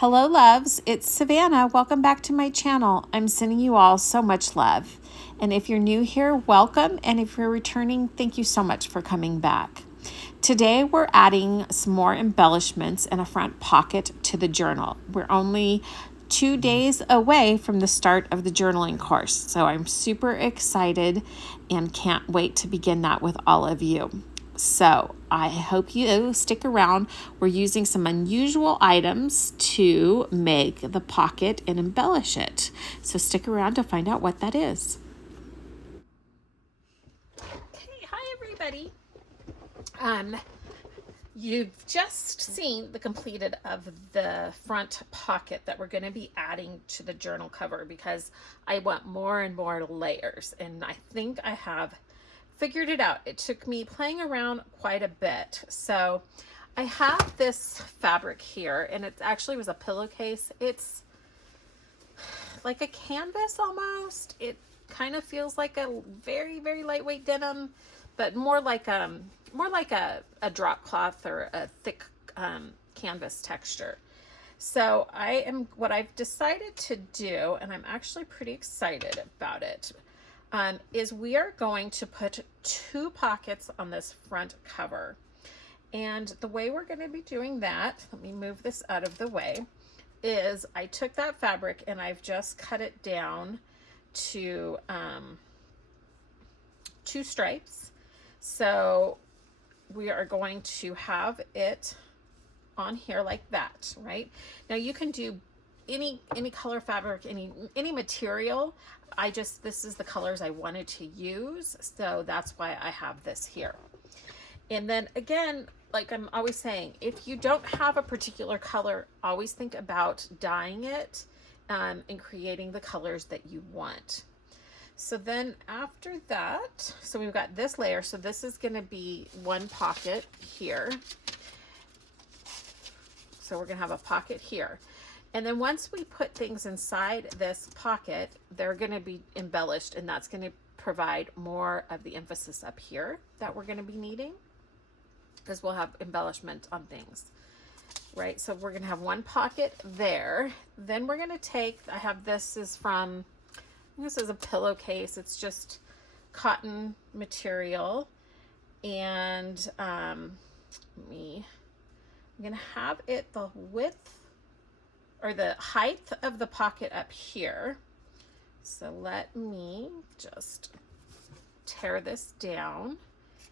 Hello, loves. It's Savannah. Welcome back to my channel. I'm sending you all so much love. And if you're new here, welcome. And if you're returning, thank you so much for coming back. Today, we're adding some more embellishments in a front pocket to the journal. We're only 2 days away from the start of the journaling course. So I'm super excited and can't wait to begin that with all of you. So I hope you stick around. We're using some unusual items to make the pocket and embellish it. So stick around to find out what that is. Okay, hi everybody. You've just seen the completed of the front pocket that we're going to be adding to the journal cover because I want more and more layers, and I think I have figured it out. It took me playing around quite a bit. So I have this fabric here, and it actually was a pillowcase. It's like a canvas almost. It kind of feels like a very, very lightweight denim, but more like a drop cloth or a thick canvas texture. So what I've decided to do, and I'm actually pretty excited about it, is we are going to put 2 pockets on this front cover. And the way we're going to be doing that, let me move this out of the way, is I took that fabric and I've just cut it down to 2 stripes. So we are going to have it on here like that, right? Now you can do any color fabric, any material. This is the colors I wanted to use, so that's why I have this here. And then again, like I'm always saying, if you don't have a particular color, always think about dyeing it and creating the colors that you want. So then after that, so we've got this layer. So this is going to be 1 pocket here. So we're going to have a pocket here. And then once we put things inside this pocket, they're going to be embellished, and that's going to provide more of the emphasis up here that we're going to be needing, because we'll have embellishment on things, right? So we're going to have 1 pocket there. Then we're going to take, this is a pillowcase. It's just cotton material. And I'm going to have it the width or the height of the pocket up here. So let me just tear this down.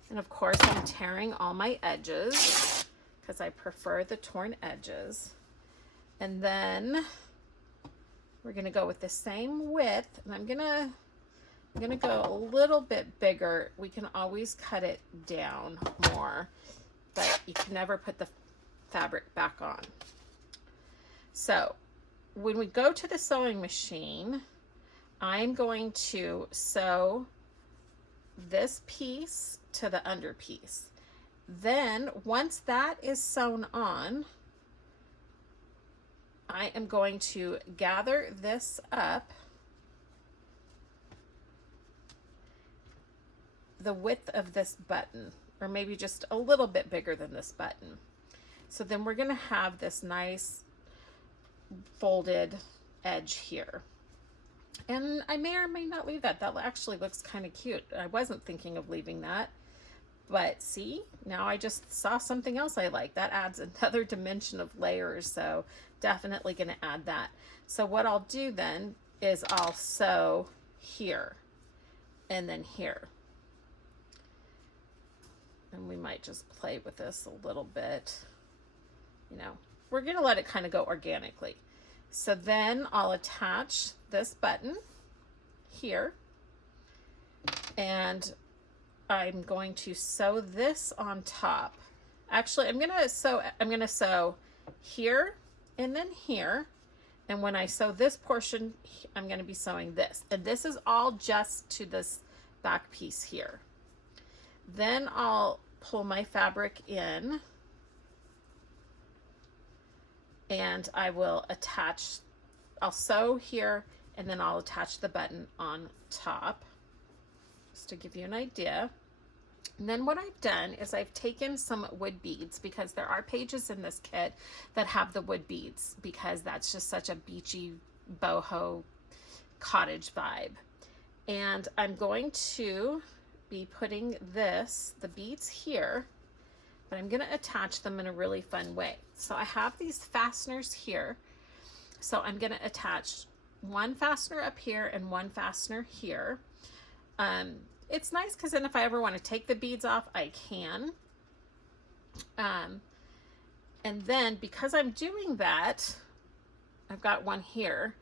And of course I'm tearing all my edges because I prefer the torn edges. And then we're gonna go with the same width, and I'm gonna go a little bit bigger. We can always cut it down more, but you can never put the fabric back on. So when we go to the sewing machine, I'm going to sew this piece to the under piece. Then once that is sewn on, I am going to gather this up the width of this button, or maybe just a little bit bigger than this button. So then we're going to have this nice folded edge here. And I may or may not leave that. That actually looks kind of cute. I wasn't thinking of leaving that, but see, now I just saw something else I like. That adds another dimension of layers, so definitely going to add that. So what I'll do then is I'll sew here and then here. And we might just play with this a little bit. You know, we're going to let it kind of go organically. So then I'll attach this button here, and I'm going to sew this on top. Actually, I'm going to sew here and then here. And when I sew this portion, I'm going to be sewing this. And this is all just to this back piece here. Then I'll pull my fabric in, and I will attach, I'll sew here, and then I'll attach the button on top, just to give you an idea. And then what I've done is I've taken some wood beads, because there are pages in this kit that have the wood beads, because that's just such a beachy boho cottage vibe. And I'm going to be putting the beads here, but I'm going to attach them in a really fun way. So I have these fasteners here. So I'm going to attach one fastener up here and one fastener here. It's nice because then if I ever want to take the beads off, I can. And then because I'm doing that, I've got one here.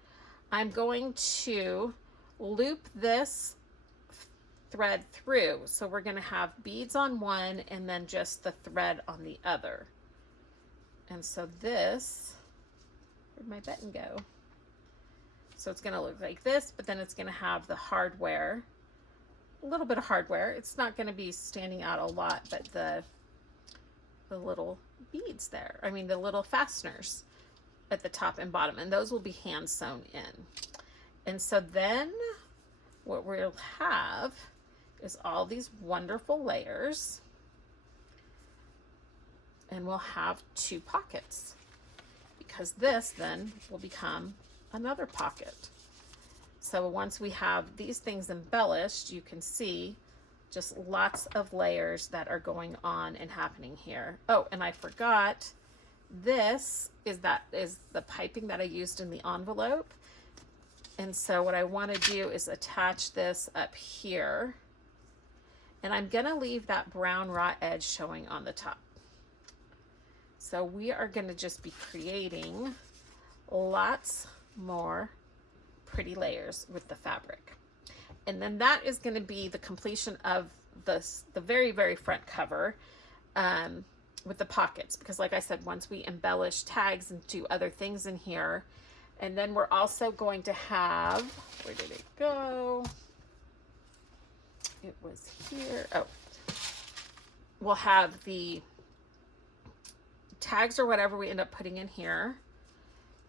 I'm going to loop this thread through. So we're going to have beads on one and then just the thread on the other. And so this, where'd my button go? So it's going to look like this, but then it's going to have the hardware, a little bit of hardware. It's not going to be standing out a lot, but the little beads there, I mean the little fasteners at the top and bottom, and those will be hand sewn in. And so then what we'll have is all these wonderful layers, and we'll have two pockets, because this then will become another pocket. So once we have these things embellished, you can see just lots of layers that are going on and happening here. Oh, and I forgot, this is the piping that I used in the envelope. And so what I want to do is attach this up here, and I'm going to leave that brown raw edge showing on the top. So we are going to just be creating lots more pretty layers with the fabric. And then that is going to be the completion of the very, very front cover with the pockets, because like I said, once we embellish tags and do other things in here, and then we're also going to have, where did it go? It was here. Oh, we'll have the tags or whatever we end up putting in here.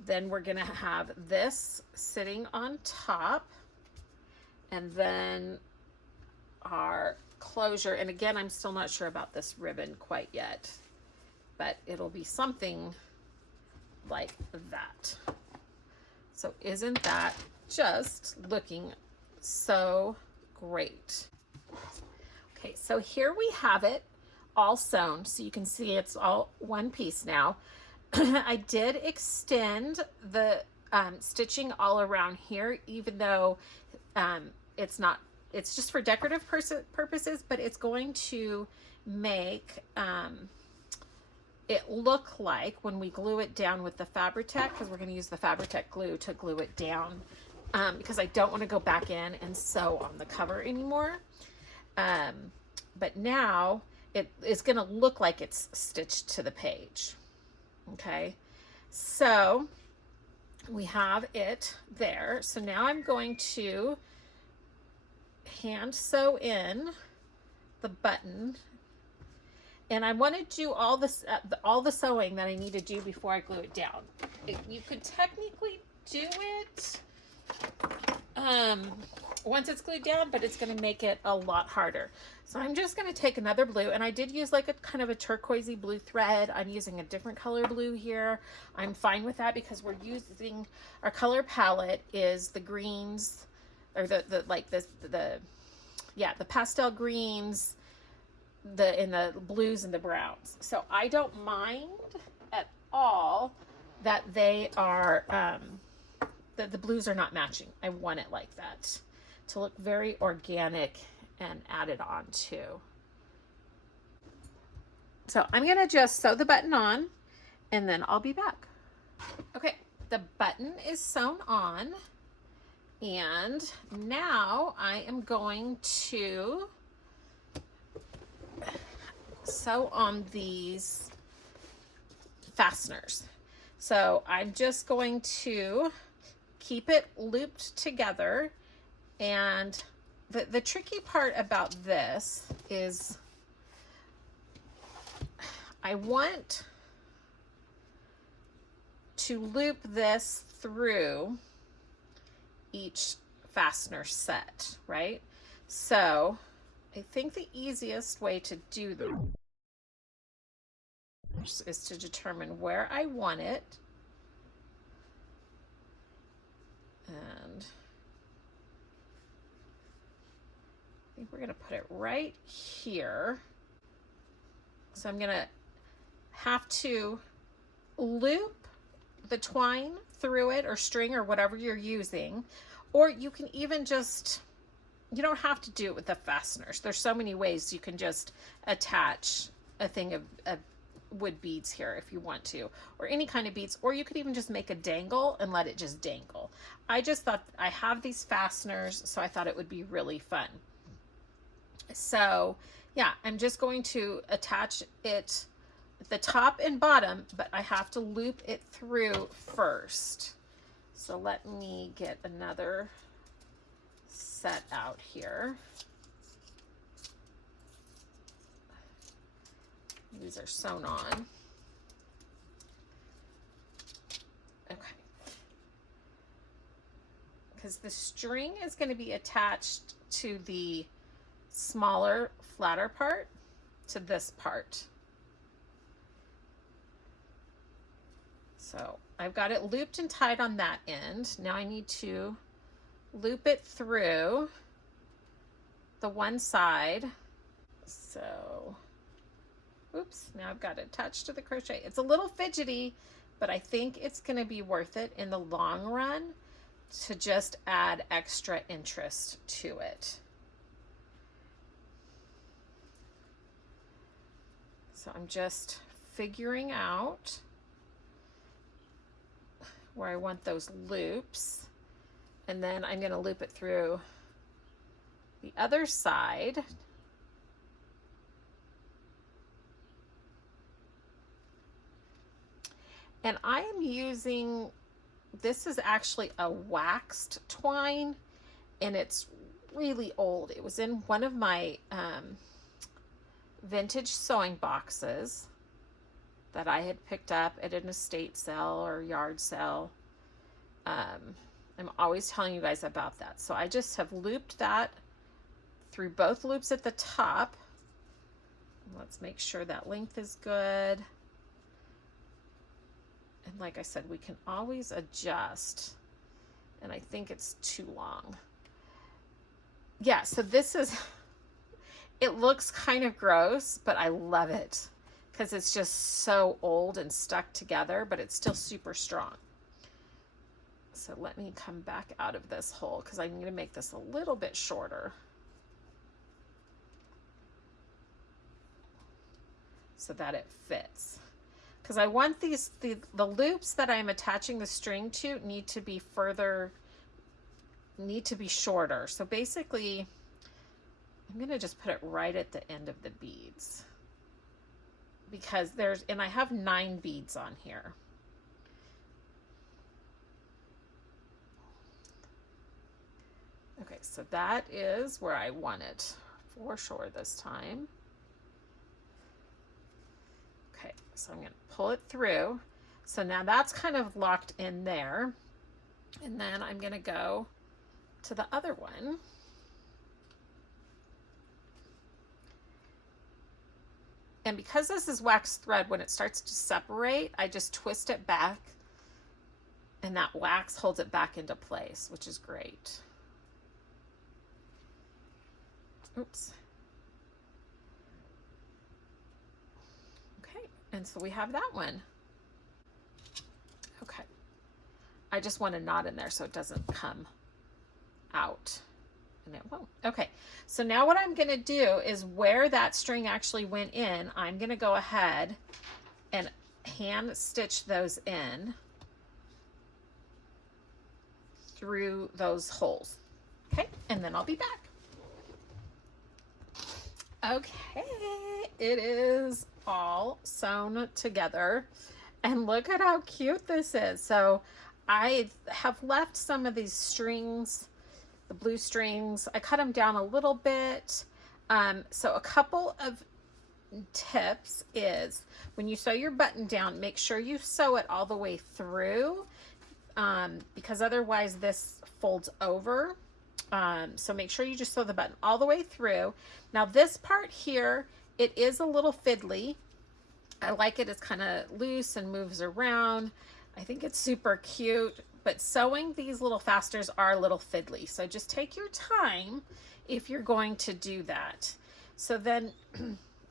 Then we're going to have this sitting on top, and then our closure. And again, I'm still not sure about this ribbon quite yet, but it'll be something like that. So isn't that just looking so great? Okay, so here we have it all sewn. So you can see it's all one piece now. I did extend the stitching all around here, even though it's just for decorative purposes, but it's going to make it look like when we glue it down with the Fabri-Tac, because we're going to use the Fabri-Tac glue to glue it down, because I don't want to go back in and sew on the cover anymore. But now it's going to look like it's stitched to the page. Okay, so we have it there. So now I'm going to hand sew in the button, and I want to do all the sewing that I need to do before I glue it down. You could technically do it once it's glued down, but it's going to make it a lot harder. So I'm just going to take another blue, and I did use like a kind of a turquoisey blue thread. I'm using a different color blue here. I'm fine with that because we're using, our color palette is the greens, or the pastel greens, in the blues and the browns. So I don't mind at all that they are that the blues are not matching. I want it like that to look very organic and added on too. So I'm gonna just sew the button on, and then I'll be back. Okay, the button is sewn on, and now I am going to sew on these fasteners. So I'm just going to keep it looped together, and the tricky part about this is I want to loop this through each fastener set, right? So, I think the easiest way to do this is to determine where I want it. And I think we're going to put it right here. So I'm going to have to loop the twine through it, or string, or whatever you're using. Or you can even just, you don't have to do it with the fasteners. There's so many ways you can just attach a thing of wood beads here if you want to, or any kind of beads, or you could even just make a dangle and let it just dangle. I just thought, I have these fasteners, so I thought it would be really fun. So yeah, I'm just going to attach it at the top and bottom, but I have to loop it through first. So let me get another set out here. These are sewn on. Okay. Because the string is going to be attached to the smaller, flatter part, to this part. So I've got it looped and tied on that end. Now I need to loop it through the one side. So, oops, now I've got it attached to the crochet. It's a little fidgety, but I think it's going to be worth it in the long run to just add extra interest to it. So I'm just figuring out where I want those loops, and then I'm going to loop it through the other side. And I am using, this is actually a waxed twine, and it's really old. It was in one of my vintage sewing boxes that I had picked up at an estate sale or yard sale. I'm always telling you guys about that. So I just have looped that through both loops at the top. Let's make sure that length is good. And like I said, we can always adjust. And I think it's too long. Yeah, so this is, it looks kind of gross, but I love it because it's just so old and stuck together, but it's still super strong. So let me come back out of this hole because I'm going to make this a little bit shorter, so that it fits. Because I want these, the loops that I'm attaching the string to need to be shorter. So basically, I'm going to just put it right at the end of the beads. Because and I have 9 beads on here. Okay, so that is where I want it for sure this time. Okay, so I'm going to pull it through. So now that's kind of locked in there. And then I'm going to go to the other one. And because this is wax thread, when it starts to separate, I just twist it back, and that wax holds it back into place, which is great. Oops. Okay, and so we have that one. Okay. I just want a knot in there so it doesn't come out. And it won't. Okay, so now what I'm going to do is where that string actually went in, I'm going to go ahead and hand stitch those in through those holes. Okay, and then I'll be back. Okay, it is all sewn together, and look at how cute this is. So I have left some of these strings, the blue strings, I cut them down a little bit. So a couple of tips is when you sew your button down, make sure you sew it all the way through, because otherwise this folds over. So make sure you just sew the button all the way through. Now this part here, it is a little fiddly. I like it. It's kind of loose and moves around. I think it's super cute, but sewing these little fasteners are a little fiddly. So just take your time if you're going to do that. So then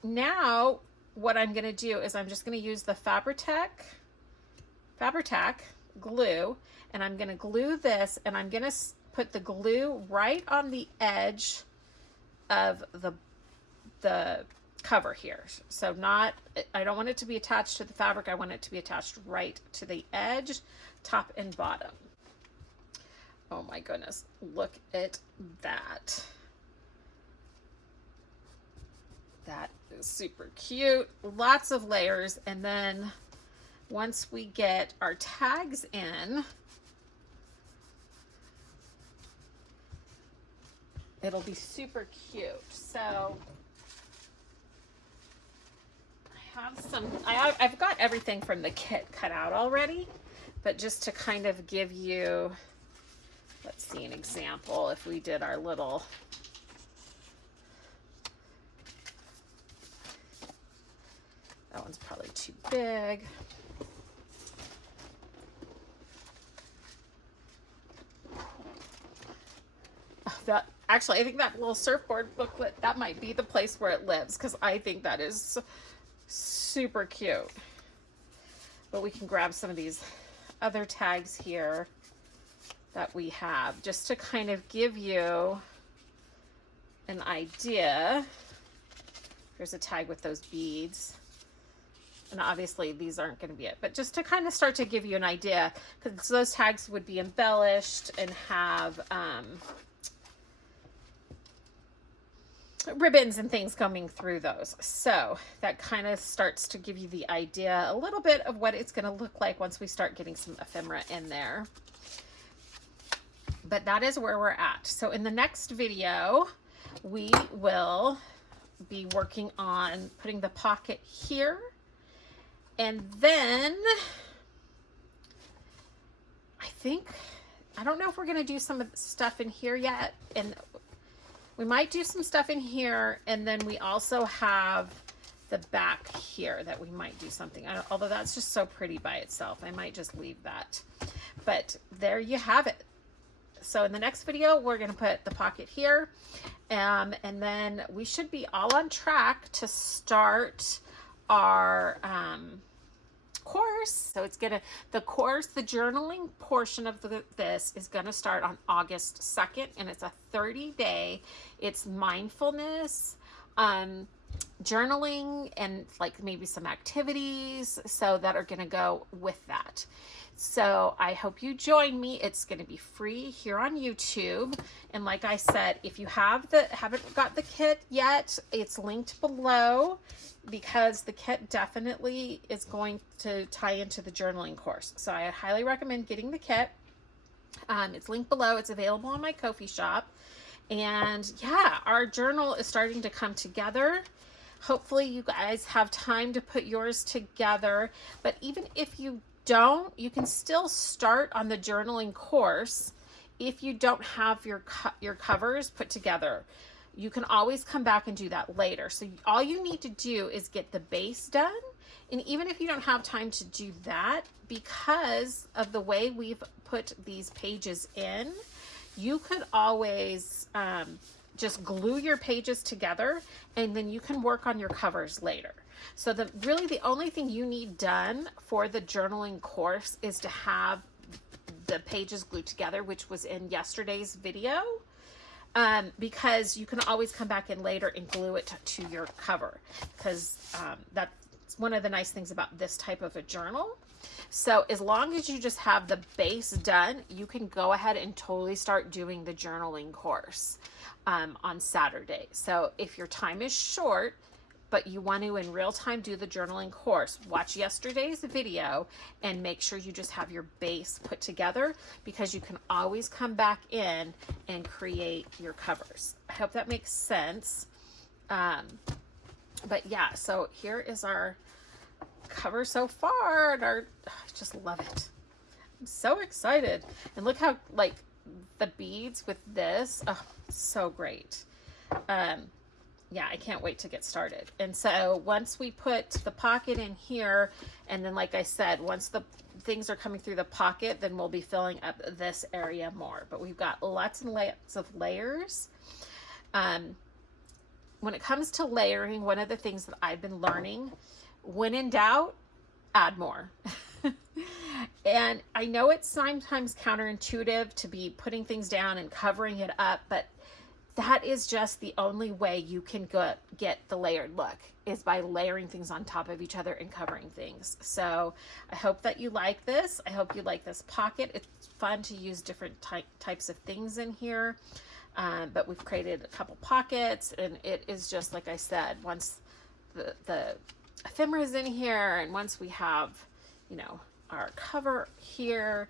now what I'm going to do is I'm just going to use the Fabri-Tac glue, and I'm going to glue this, and I'm going to put the glue right on the edge of the cover here. So I don't want it to be attached to the fabric. I want it to be attached right to the edge, top and bottom. Oh my goodness, look at that. That is super cute. Lots of layers. And then once we get our tags in, it'll be super cute. So I've got everything from the kit cut out already, but just to kind of give you, let's see, an example. If we did our little, that one's probably too big. Actually, I think that little surfboard booklet, that might be the place where it lives, because I think that is super cute. But we can grab some of these other tags here that we have just to kind of give you an idea. Here's a tag with those beads. And obviously these aren't going to be it, but just to kind of start to give you an idea, because those tags would be embellished and have ribbons and things coming through those. So that kind of starts to give you the idea a little bit of what it's going to look like once we start getting some ephemera in there. But that is where we're at. So in the next video, we will be working on putting the pocket here. And then I don't know if we're going to do some of the stuff in here yet. And we might do some stuff in here, and then we also have the back here that we might do something. Although that's just so pretty by itself, I might just leave that. But there you have it. So in the next video, we're going to put the pocket here, and then we should be all on track to start our course. So it's gonna, the journaling portion of this is gonna start on August 2nd, and it's a 30-day, it's mindfulness, journaling, and like maybe some activities so that are gonna go with that. So I hope you join me. It's going to be free here on YouTube. And like I said, if you haven't got the kit yet, it's linked below, because the kit definitely is going to tie into the journaling course. So I highly recommend getting the kit. It's linked below. It's available on my Ko-fi shop. And yeah, our journal is starting to come together. Hopefully you guys have time to put yours together. But even if you don't, you can still start on the journaling course. If you don't have your covers put together, you can always come back and do that later. So all you need to do is get the base done. And even if you don't have time to do that, because of the way we've put these pages in, you could always just glue your pages together, and then you can work on your covers later. So really the only thing you need done for the journaling course is to have the pages glued together, which was in yesterday's video, because you can always come back in later and glue it to your cover, because that's one of the nice things about this type of a journal. So as long as you just have the base done, you can go ahead and totally start doing the journaling course on Saturday. So if your time is short, but you want to in real time do the journaling course, watch yesterday's video and make sure you just have your base put together, because you can always come back in and create your covers. I hope that makes sense. But yeah, so here is our cover so far, and I just love it. I'm so excited. And look how like the beads with this, oh, so great. Yeah, I can't wait to get started. And so once we put the pocket in here, and then like I said, once the things are coming through the pocket, then we'll be filling up this area more. But we've got lots and lots of layers. When it comes to layering, one of the things that I've been learning, when in doubt, add more. And I know it's sometimes counterintuitive to be putting things down and covering it up, but that is just the only way you can get the layered look, is by layering things on top of each other and covering things. So I hope that you like this. I hope you like this pocket. It's fun to use different types of things in here. But we've created a couple pockets, and it is just, like I said, once the ephemera is in here, and once we have, you know, our cover here,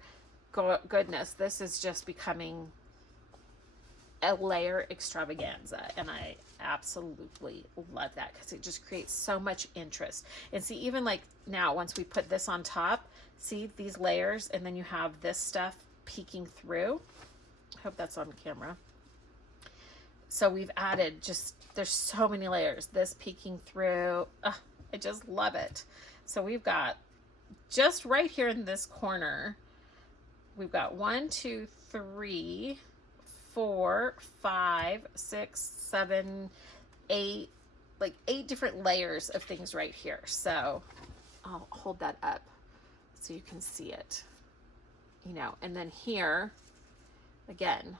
goodness, this is just becoming a layer extravaganza, and I absolutely love that because it just creates so much interest. And see, even like now, once we put this on top, see these layers, and then you have this stuff peeking through. I hope that's on camera. So we've added just, there's so many layers, this peeking through. I just love it. So we've got just right here in this corner, we've got 1, 2, 3, 4, 5, 6, 7, 8, like 8 different layers of things right here. So I'll hold that up so you can see it, you know. And then here again,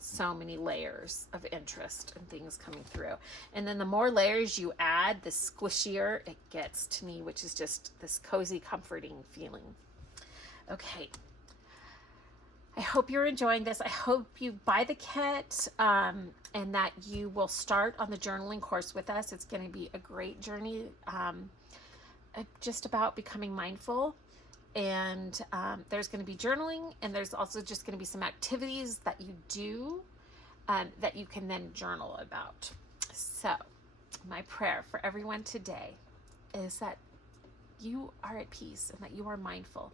so many layers of interest and things coming through. And then the more layers you add, the squishier it gets to me, which is just this cozy, comforting feeling. Okay, I hope you're enjoying this. I hope you buy the kit, and that you will start on the journaling course with us. It's going to be a great journey, just about becoming mindful. And there's going to be journaling, and there's also just going to be some activities that you do that you can then journal about. So my prayer for everyone today is that you are at peace, and that you are mindful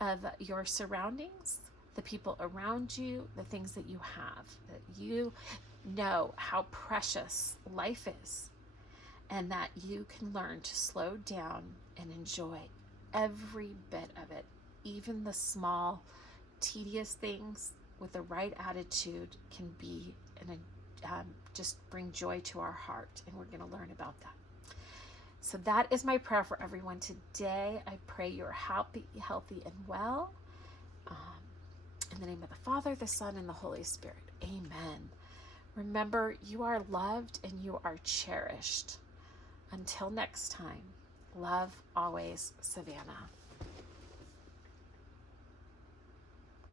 of your surroundings, the people around you, the things that you have, that you know how precious life is, and that you can learn to slow down and enjoy every bit of it. Even the small, tedious things, with the right attitude, can be and just bring joy to our heart, and we're going to learn about that. So that is my prayer for everyone today. I pray you're happy, healthy, and well. In the name of the Father, the Son, and the Holy Spirit. Amen. Remember, you are loved and you are cherished. Until next time, love always, Savannah.